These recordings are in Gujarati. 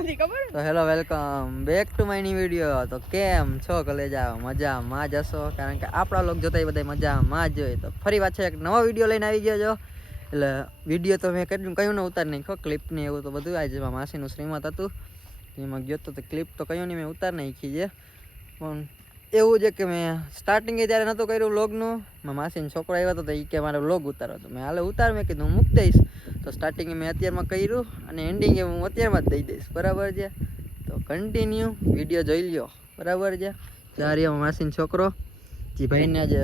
નથી ખબર. તો hello welcome back to my new video. તો કેમ છો કલેજા? મજામાં જ હશો, કારણ કે આપણા લોક જોતા બધા મજામાં જ હોય. તો ફરી પાછો એક નવો વિડીયો લઈને આવી ગયો છો. એટલે વિડીયો તો મેં કહ્યું ને ઉતાર નાખ્યો, ક્લિપ ને એવું તો બધું. આજે માસીનું શ્રીમત હતું, એમાં ગયો તો ક્લિપ તો કહ્યું નહીં, મેં ઉતાર નાખી છે. પણ એવું છે કે મેં સ્ટાર્ટિંગે ત્યારે નહોતું કર્યું વ્લોગનું. માસીનો છોકરો આવ્યો હતો તો એ કે મારે વ્લોગ ઉતારો, તો મેં હાલે ઉતાર, મેં કીધું હું મૂકી દઈશ. તો સ્ટાર્ટિંગે મેં અત્યારમાં કર્યું અને એન્ડિંગે હું અત્યારમાં જ દઈ દઈશ, બરાબર છે? તો કન્ટિન્યુ વિડીયો જોઈ લ્યો, બરાબર છે? ત્યારે માસીનો છોકરો જે ભાઈને આજે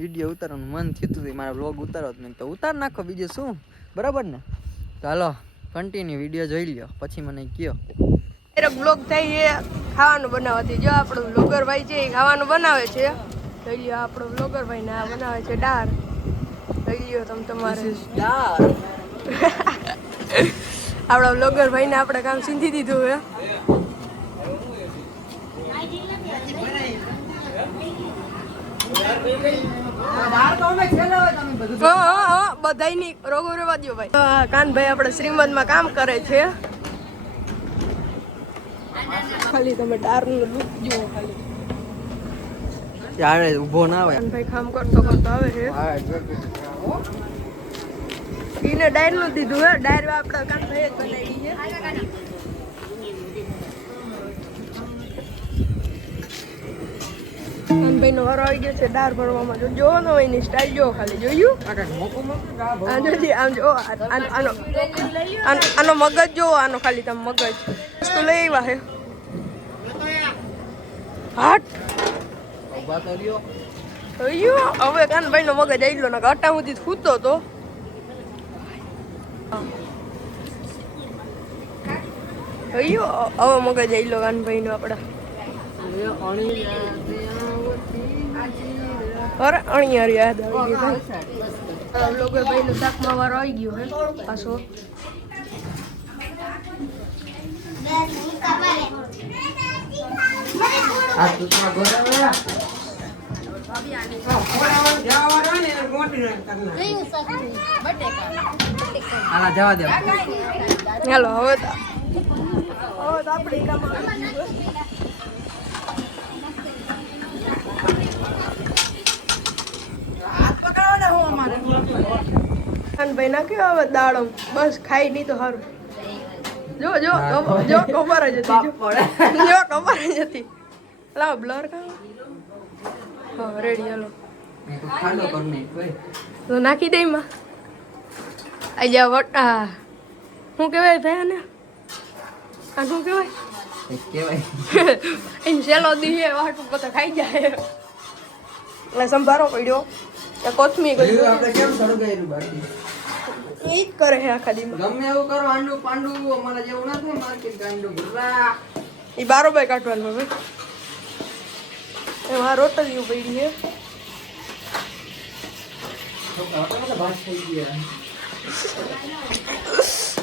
વિડીયો ઉતારવાનું મન થયું હતું, મારા વ્લોગ ઉતારો મેં તો ઉતાર નાખો, બીજું શું, બરાબર ને? તો હાલો કન્ટિન્યુ વિડીયો જોઈ લ્યો, પછી મને કયો. બ્લોગ થાય છે ખાવાનું બનાવવાથી. જો આપણો બ્લોગર ભાઈ છે એ ખાવાનું બનાવે છે. જોઈ લ્યો, આપણો બ્લોગર ભાઈ ને આ બનાવે છે દાળ. જોઈ લ્યો તમે તમારે આપણા બ્લોગર ભાઈ ને આપણે કામ સીંધી દીધું હે. બધાની રોગો રેવા દો ભાઈ. કાનભાઈ આપણે શ્રીમંતમાં કામ કરે છે. ખાલી તમે ડારનું લુક જુઓ ખાલી. ત્યારે ઊભો ના આવે. ભાઈ કામ કરતો કરતો આવે છે. એને ડાયર નું દીધું હે. ડાયર આપણે કાનભાઈ જ બનાવી છે. કાનભાઈ નો વારો આવી ગયો છે દાળ ભરવામાં. જો જોવો ને એની સ્ટાઇલ જો ખાલી જોયું. આમ જો આનો મગજ જોવો, આનો ખાલી તમે મગજ વસ્તુ લઈ આવ્યા હે. હાટ હવે કાનભાઈ નો મગજ આઈલો ને અટા સુધી ખૂતો તો. હવે મગજ આઈલો કાનભાઈ નો આપડા. અરે અણિયાર યાદ આવી ગઈ. બ્લોગર ભાઈ નો શાકમાં વારો આવી ગયો હે પાછો. જવા દે. હાલો હવે તો આપણી કામ ભાઈ નાખ્યો હવે દાડો. બસ ખાઈ નહીં તો સારું. જો જો જો ખબર જ હતી. જો ખબર જ હતી. લાવ બ્લર કામ. હા રેડી. હાલો તો નાખી દઈ માં. આજા વટા શું કહેવાય ભાઈ આને? આ શું કહેવાય? એને સેલો દી વાટું બધા ખાઈ જાય. એટલે સંભારો પડ્યો. કોથમી કર્યું. આપણે કેમ સળગાયેલું બાકી એ જ કરે છે આખા દીમાં. ગમે એવું કરો, આંડું પાંડું અમારા જેવું ના થાય. માર્કેટ ગાંડું ગુર્રા એ બારોબાર કાઢવાનું હવે. એમાં રોટલીઓ પડી છે.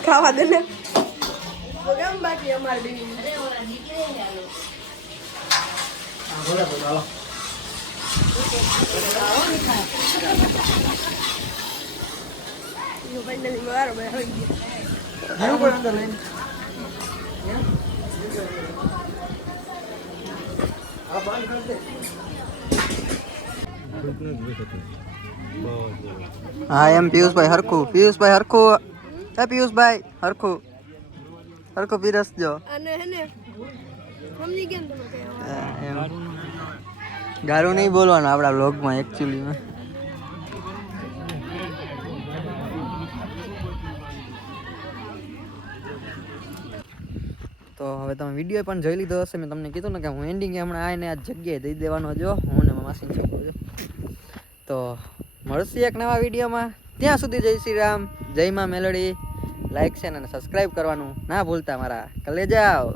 ખાવા દે ને. કેમ બાકી અમારે બેન ફાઇનલી બરાબર આવી ગયું. હા એમ પિયુષભાઈ હરખું. પિયુષભાઈ હરખું. હે પિયુષભાઈ હરખું હરખું પીરસજો. અને હેને સમજી કેમ તમે કે ગારું નહીં બોલવાનું આપણા વ્લોગમાં એકચ્યુઅલીમાં. તો હવે તમે વિડીયો પણ જોઈ લીધો હશે. મેં તમને કીધું ને કે હું એન્ડિંગે હમણાં આવીને આ જગ્યાએ દઈ દેવાનો જો. હું ને માસીનો છોકરો જો. તો મળશે એક નવા વિડીયોમાં. ત્યાં સુધી જય શ્રી રામ, જય માં મેલડી. લાઈક છે અને સબસ્ક્રાઈબ કરવાનું ના ભૂલતા મારા કલેજાઓ.